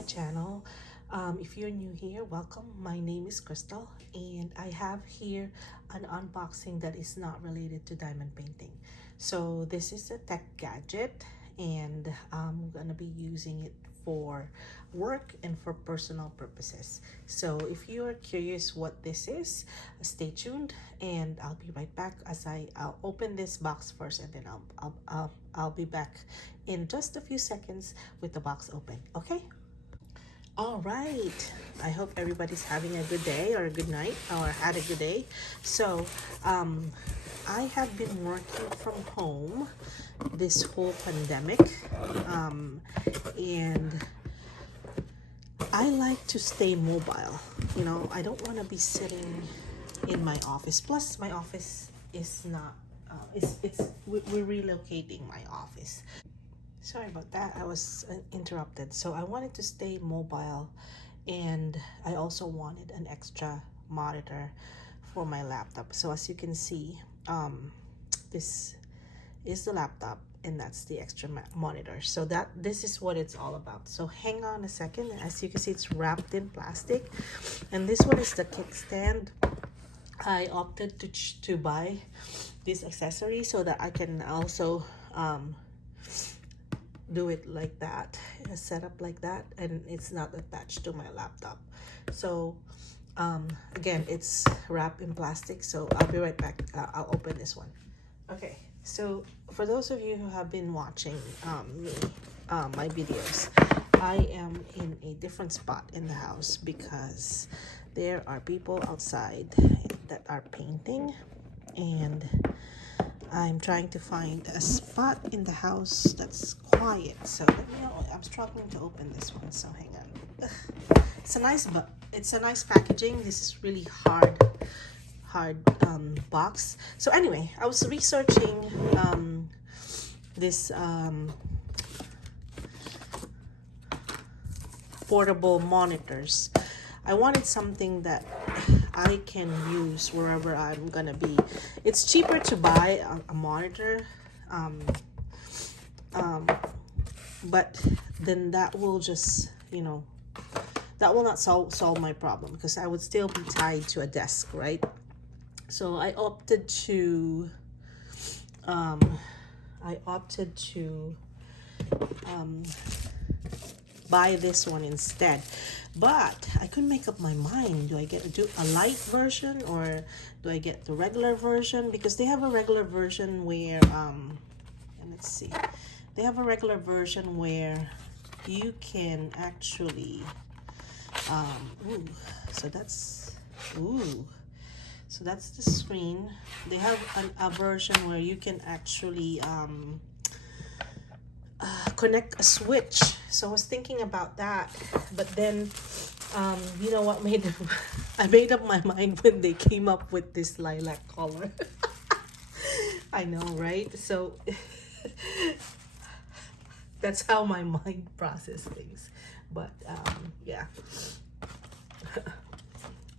my channel. If you're new here, welcome. My name is Crystal, and I have here an unboxing that is not related to diamond painting. So this is a tech gadget, and I'm gonna be using it for work and for personal purposes. So if you are curious what this is, stay tuned, and I'll be right back as I'll open this box first, and then I'll be back in just a few seconds with the box open. Okay. All right, I hope everybody's having a good day or a good night or had a good day. So I have been working from home this whole pandemic, and I like to stay mobile. You know, I don't want to be sitting in my office. Plus my office is not we're relocating my office. Sorry about that, I was interrupted. So I wanted to stay mobile, and I also wanted an extra monitor for my laptop. So as you can see, this is the laptop, and that's the extra monitor. So this is what it's all about. So hang on a second. As you can see, it's wrapped in plastic, and this one is the kickstand. I opted to buy this accessory so that I can also do it like that, set up like that, and it's not attached to my laptop. So again, it's wrapped in plastic. So I'll be right back. I'll open this one. Okay, so for those of you who have been watching my videos, I am in a different spot in the house because there are people outside that are painting, and I'm trying to find a spot in the house that's quiet. So I'm struggling to open this one. So hang on. Ugh. It's a nice packaging. This is really hard box. So anyway, I was researching this portable monitors. I wanted something that I can use wherever I'm gonna be. It's cheaper to buy a monitor, but then that will just, that will not solve my problem, because I would still be tied to a desk, right? So I opted to buy this one instead. But I couldn't make up my mind. Do I do a Lite version, or do I get the regular version? Because they have a regular version where and let's see, they have a regular version where you can actually so that's the screen. They have a version where you can actually connect a switch. So I was thinking about that, but then you know what I made up my mind when they came up with this lilac color. I know, right? So that's how my mind processes things. But yeah,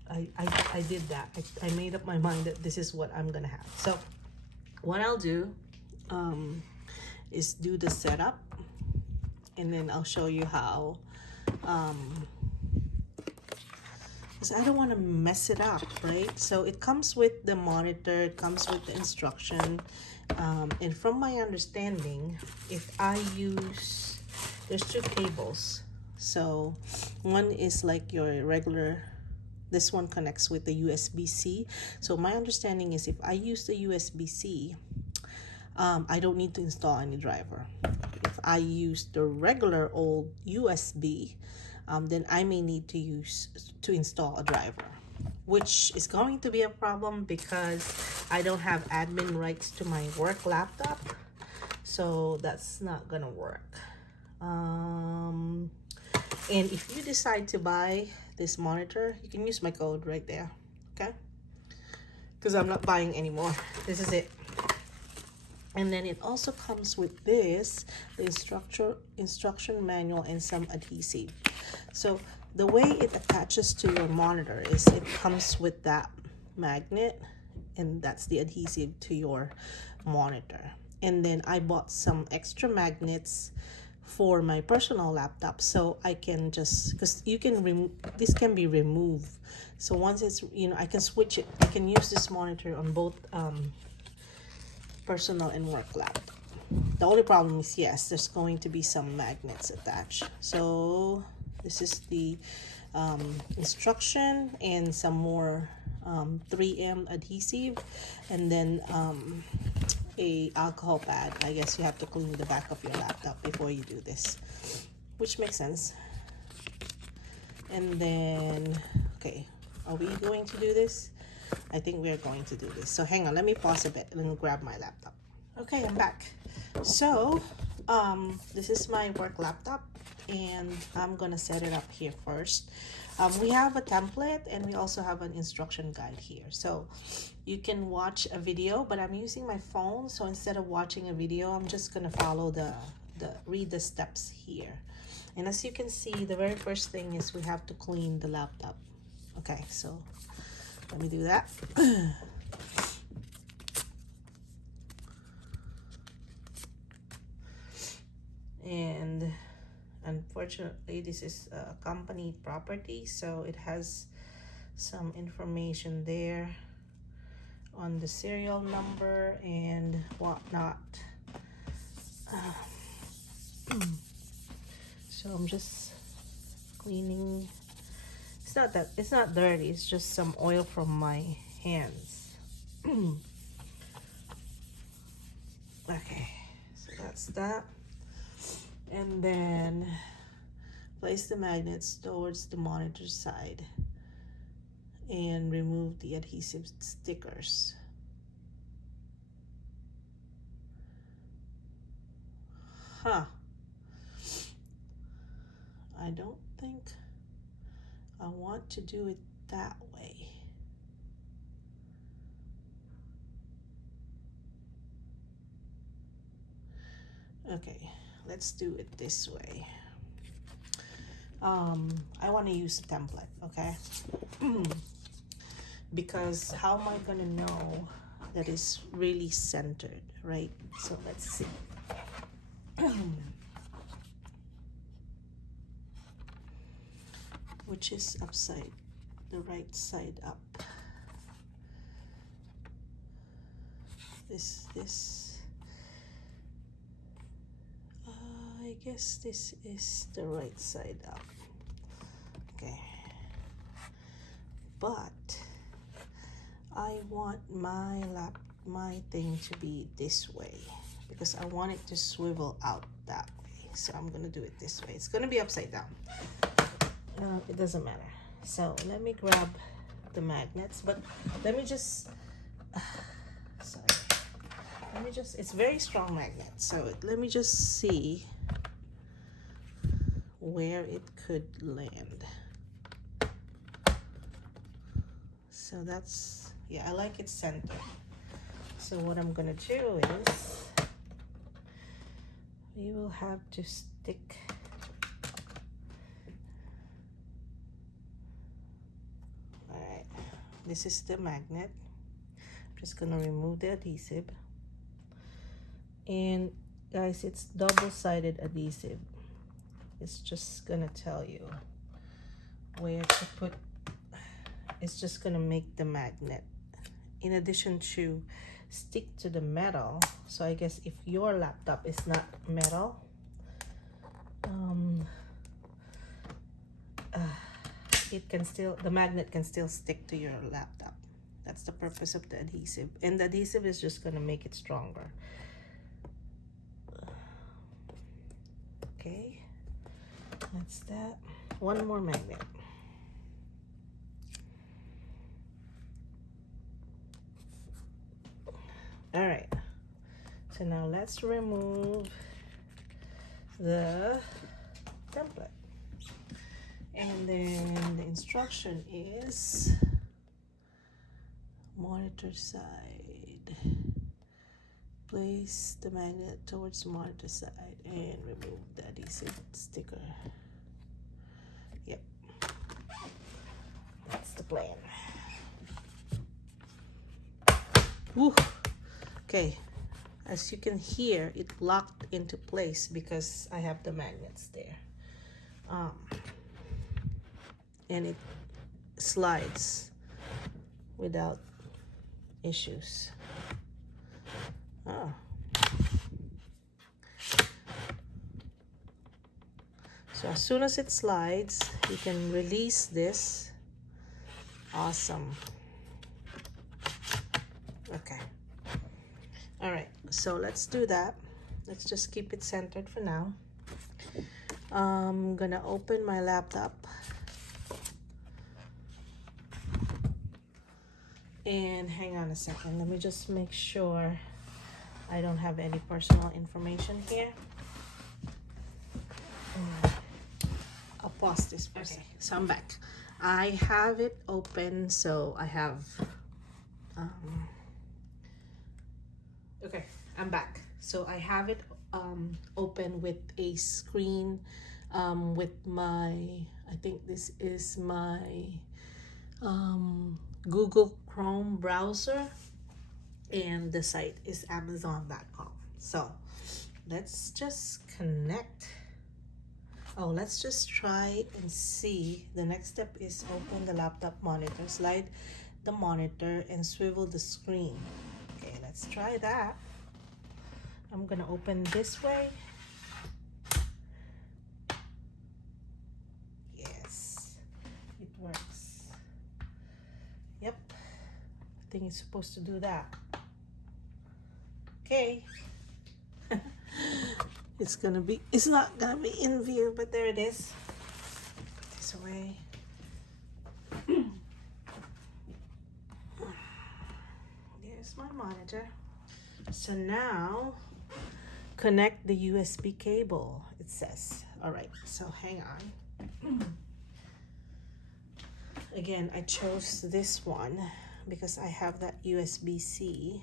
I did that. I made up my mind that this is what I'm gonna have. So what I'll do is do the setup, and then I'll show you how, because I don't want to mess it up, right? So it comes with the monitor, it comes with the instruction, and from my understanding, if I use, there's two cables. So one is like your regular, this one connects with the USB-C. So my understanding is if I use the USB-C, I don't need to install any driver. If I use the regular old USB, then I may need to install a driver, which is going to be a problem because I don't have admin rights to my work laptop. So that's not gonna work. And if you decide to buy this monitor, you can use my code right there, okay? Because I'm not buying anymore. This is it. And then it also comes with this, the instruction manual, and some adhesive. So the way it attaches to your monitor is it comes with that magnet, and that's the adhesive to your monitor. And then I bought some extra magnets for my personal laptop, so I can just, because you can remove this, can be removed. So once it's, you know, I can switch it. I can use this monitor on both personal and work laptop. The only problem is, yes, there's going to be some magnets attached. So this is the instruction and some more 3M adhesive, and then a alcohol pad. I guess you have to clean the back of your laptop before you do this, which makes sense. And then, okay, are we going to do this? I think we are going to do this. So hang on, let me pause a bit and grab my laptop. Okay, I'm back. So this is my work laptop, and I'm gonna set it up here first. We have a template, and we also have an instruction guide here, so you can watch a video, but I'm using my phone, so instead of watching a video, I'm just gonna follow read the steps here. And as you can see, the very first thing is we have to clean the laptop. Okay, so let me do that. And unfortunately, this is a company property, so it has some information there on the serial number and whatnot. So I'm just cleaning. It's not dirty, it's just some oil from my hands. Okay, so that's that. And then place the magnets towards the monitor side and remove the adhesive stickers. I don't think I want to do it that way. Okay, let's do it this way. I want to use a template, okay? Because how am I gonna know that it's really centered, right? So let's see. Which is upside, the right side up. I guess this is the right side up. Okay, but I want my thing to be this way because I want it to swivel out that way. So I'm gonna do it this way. It's gonna be upside down. It doesn't matter. So let me grab the magnets, but let me just sorry. Let me just, it's very strong magnet, so let me just see where it could land. So that's, yeah, I like it centered. So what I'm gonna do is we will have to stick this is the magnet. I'm just gonna remove the adhesive, and guys, it's double-sided adhesive. It's just gonna tell you where to put. It's just gonna make the magnet, in addition to stick to the metal. So I guess if your laptop is not metal, it can still, the magnet can still stick to your laptop. That's the purpose of the adhesive, and the adhesive is just gonna make it stronger. Okay, that's that. One more magnet. All right, so now let's remove the template. And then the instruction is monitor side. Place the magnet towards the monitor side and remove the adhesive sticker. Yep, that's the plan. Woo. Okay, as you can hear, it locked into place because I have the magnets there. And it slides without issues. Oh. So as soon as it slides, you can release this. Awesome. Okay. All right, so let's do that. Let's just keep it centered for now. I'm gonna open my laptop. And hang on a second, let me just make sure I don't have any personal information here. I'll pause this for a second. So I'm back. I have it open, so I have okay, I'm back. So I have it open with a screen with my, I think this is my Google Chrome browser, and the site is amazon.com. So let's just connect. Oh, let's just try and see. The next step is open the laptop monitor, slide the monitor, and swivel the screen. Okay, let's try that. I'm gonna open this way. Yes, it works. Yep, I think it's supposed to do that. Okay. It's not gonna be in view, but there it is. Put this away. There's my monitor. So now connect the USB cable, it says. All right, so hang on. Again, I chose this one because I have that USB-C.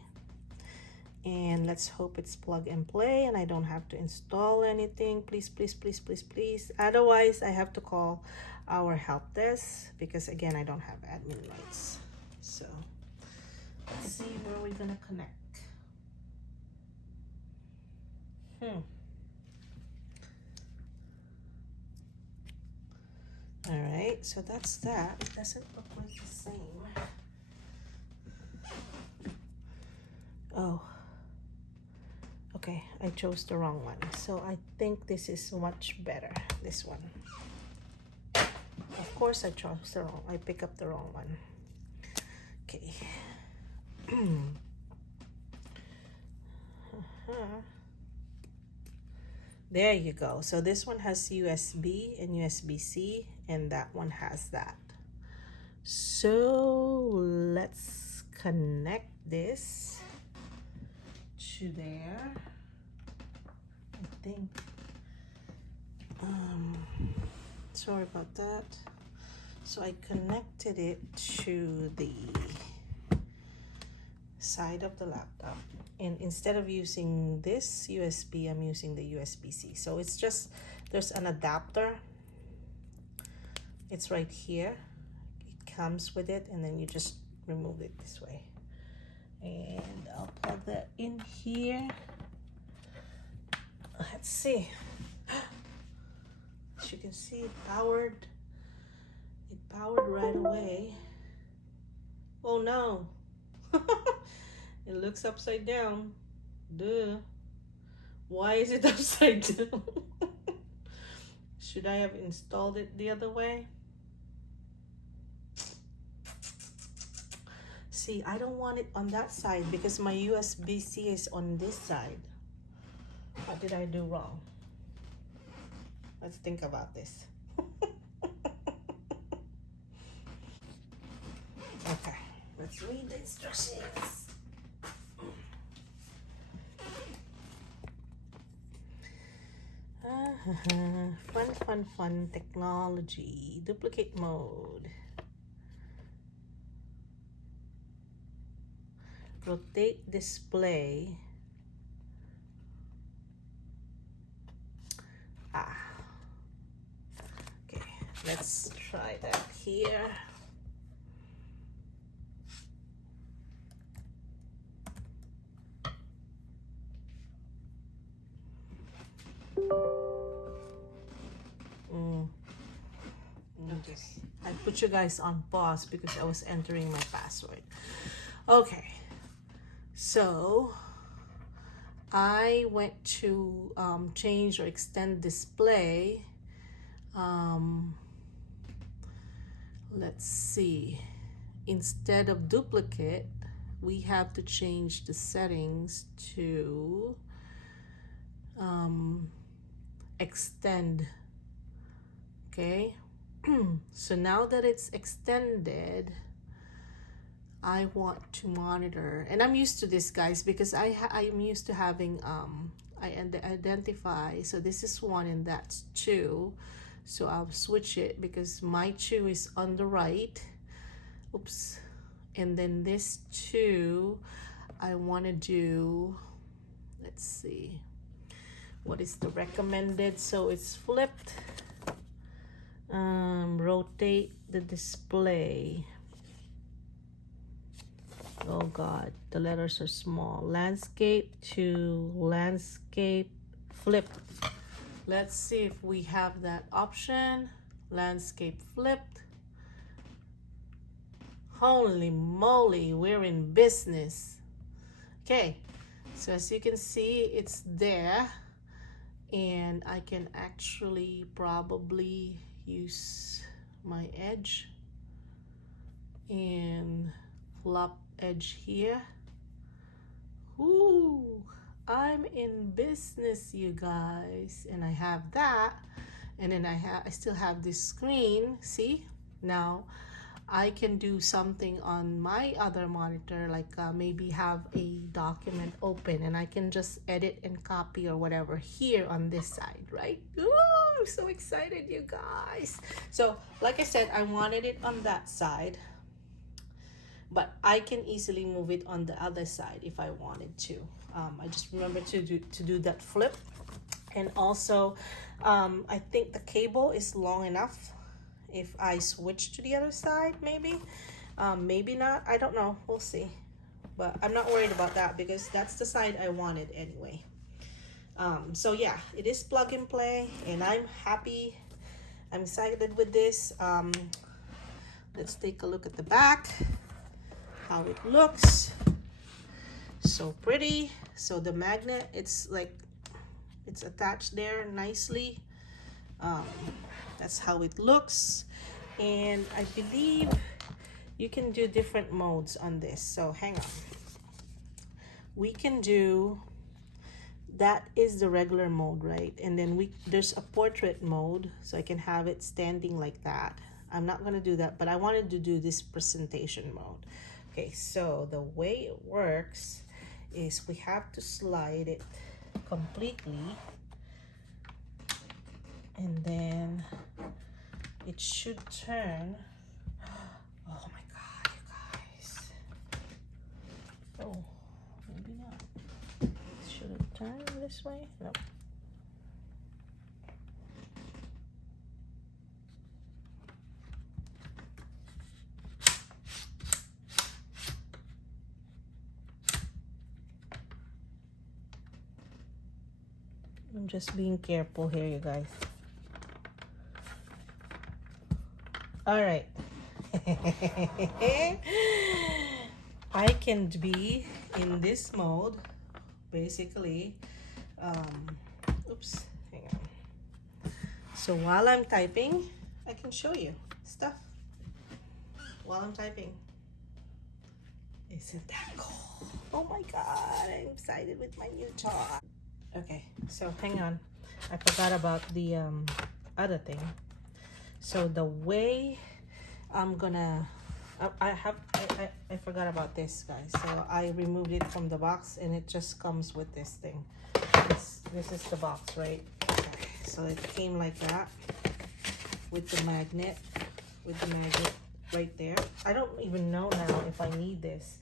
And let's hope it's plug and play and I don't have to install anything. Please, please, please, please, please. Otherwise, I have to call our help desk because again, I don't have admin rights. So let's see where we're gonna connect. All right, so that's that. It doesn't look like the same. Oh. Okay, I chose the wrong one. So I think this is much better, this one. Of course I chose the wrong, I picked up the wrong one. Okay. There you go. So this one has USB and USB-C, and that one has that. So let's connect this to there. I think sorry about that. So I connected it to the side of the laptop, and instead of using this USB, I'm using the USB-C. So it's just, there's an adapter, it's right here, it comes with it, and then you just remove it this way. And I'll plug that in here. Let's see. As you can see, it powered right away. Oh no. It looks upside down. Duh. Why is it upside down? Should I have installed it the other way? See, I don't want it on that side because my USB-C is on this side. What did I do wrong? Let's think about this. Okay, let's read the instructions. Fun technology. Duplicate mode. Rotate display. Okay, let's try that here. put you guys on pause because I was entering my password. Okay, so I went to change or extend display. Let's see, instead of duplicate, we have to change the settings to extend. Okay, so now that it's extended, I want to monitor, and I'm used to this, guys, because I'm used to having I identify, so this is 1 and that's 2, so I'll switch it because my 2 is on the right. Oops. And then this 2 I want to do, let's see, what is the recommended? So it's flipped. Rotate the display. Oh god, the letters are small. Landscape to landscape flip. Let's see if we have that option. Landscape flipped. Holy moly, we're in business. Okay, so as you can see, it's there, and I can actually probably use my edge and flop edge here. Ooh, I'm in business, you guys. And I have that, and then I still have this screen. See, now I can do something on my other monitor, like maybe have a document open and I can just edit and copy or whatever here on this side, right? Ooh, I'm so excited, you guys. So like I said, I wanted it on that side, but I can easily move it on the other side if I wanted to. I just remember to do that flip. And also I think the cable is long enough if I switch to the other side, maybe maybe not, I don't know, we'll see. But I'm not worried about that because that's the side I wanted anyway. So yeah, it is plug and play, and I'm happy, I'm excited with this. Let's take a look at the back, how it looks. So pretty. So the magnet, it's like it's attached there nicely. That's how it looks, and I believe you can do different modes on this. So hang on, we can do, that is the regular mode, right? And then there's a portrait mode, so I can have it standing like that. I'm not going to do that, but I wanted to do this presentation mode. Okay, so the way it works is we have to slide it completely, and then it should turn. Oh my god, you guys. Oh, maybe not. Should it turn this way? No. I'm just being careful here, you guys. All right. I can be in this mode, basically. Oops, hang on. So while I'm typing, I can show you stuff while I'm typing. Isn't that cool? Oh my god, I'm excited with my new toy. Okay, so hang on. I forgot about the other thing. So the way I'm gonna, I forgot about this, guys. So I removed it from the box, and it just comes with this thing. This is the box, right? Okay, so it came like that with the magnet, right there. I don't even know now if I need this.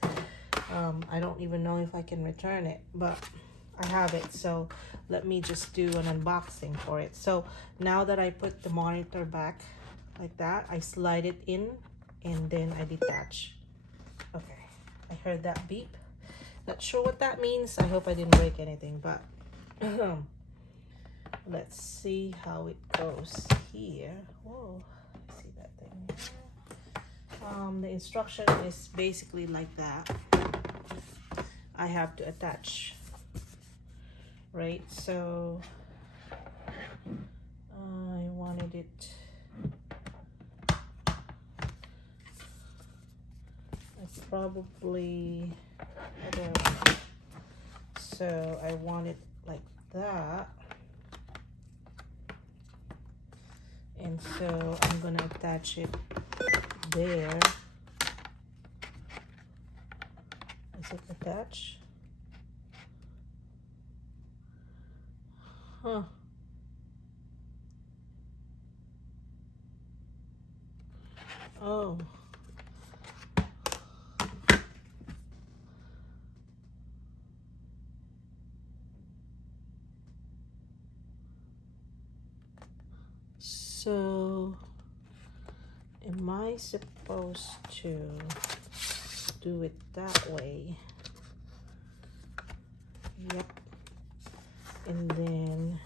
I don't even know if I can return it, but I have it. So let me just do an unboxing for it. So now that I put the monitor back like that, I slide it in and then I detach. Okay, I heard that beep. Not sure what that means. I hope I didn't break anything, but let's see how it goes here. Whoa, I see that thing. The instruction is basically like that. I have to attach, right? So I wanted it, probably, I don't know. So I want it like that. And so I'm gonna attach it there. Is it attached? Huh. Oh. So am I supposed to do it that way? Yep. And then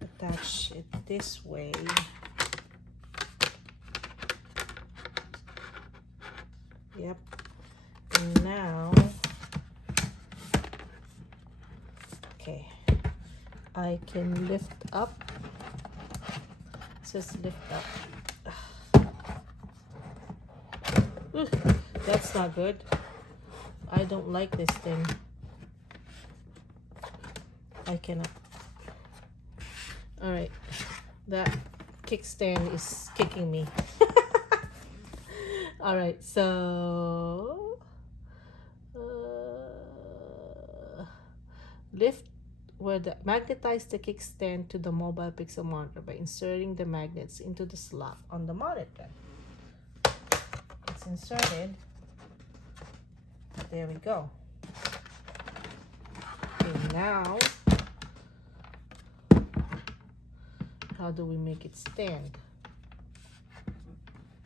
attach it this way. Yep. And now, okay, I can lift up. It says lift up. Ooh, that's not good. I don't like this thing. I cannot. All right, that kickstand is kicking me. All right, so lift where the magnetize the kickstand to the mobile pixel monitor by inserting the magnets into the slot on the monitor. It's inserted. There we go. Okay, now how do we make it stand?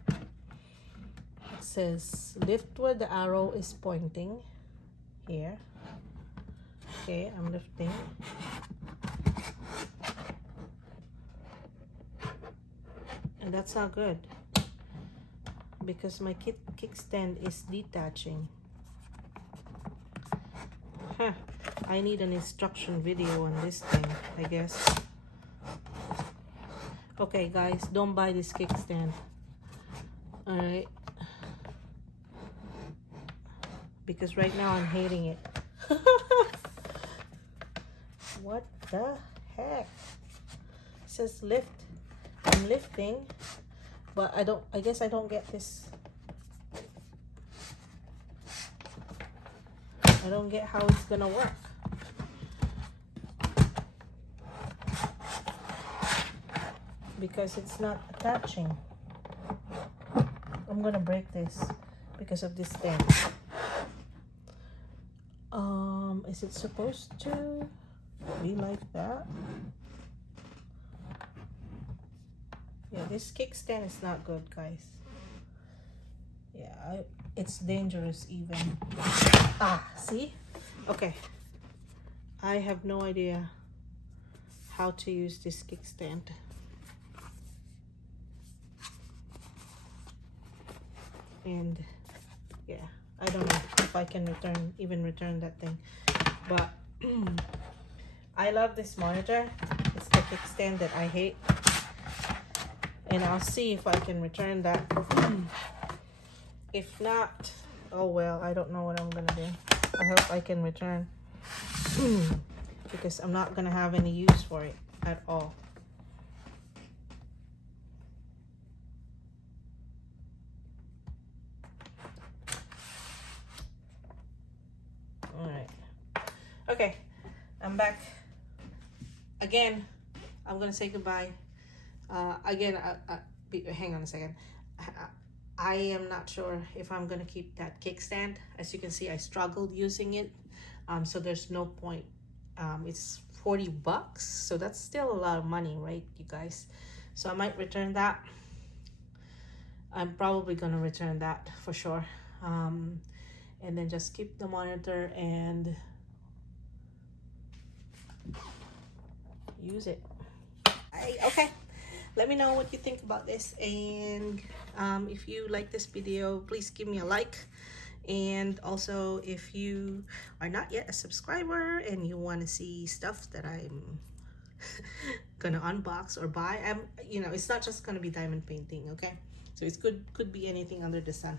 It says lift where the arrow is pointing here. Okay, I'm lifting. And that's not good because my kickstand is detaching. Huh. I need an instruction video on this thing, I guess. Okay, guys, don't buy this kickstand. All right. Because right now I'm hating it. What the heck? It says lift. I'm lifting, but I guess I don't get this. I don't get how it's gonna work. Because it's not attaching. I'm gonna break this because of this thing. Is it supposed to be like that? Yeah, this kickstand is not good, guys. Yeah, it's dangerous even. Ah, see? Okay. I have no idea how to use this kickstand. And yeah, I don't know if I can even return that thing. But I love this monitor. It's the kickstand that I hate. And I'll see if I can return that. If not, oh well, I don't know what I'm gonna do. I hope I can return. Because I'm not gonna have any use for it at all. Alright. Okay, I'm back. Again, I'm gonna say goodbye. Again, hang on a second. I am not sure if I'm gonna keep that kickstand. As you can see, I struggled using it. So there's no point. It's 40 bucks, so that's still a lot of money, right, you guys? So I might return that. I'm probably gonna return that for sure. And then just keep the monitor and use it. Okay, let me know what you think about this, and if you like this video, please give me a like. And also, if you are not yet a subscriber and you want to see stuff that I'm gonna unbox or buy, it's not just gonna be diamond painting, okay? So it's could be anything under the sun.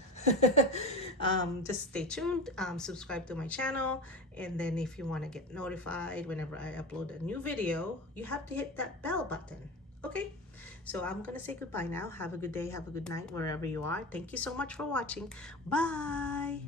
Just stay tuned, subscribe to my channel, and then if you want to get notified whenever I upload a new video, you have to hit that bell button, okay? So I'm gonna say goodbye now. Have a good day, have a good night wherever you are. Thank you so much for watching. Bye.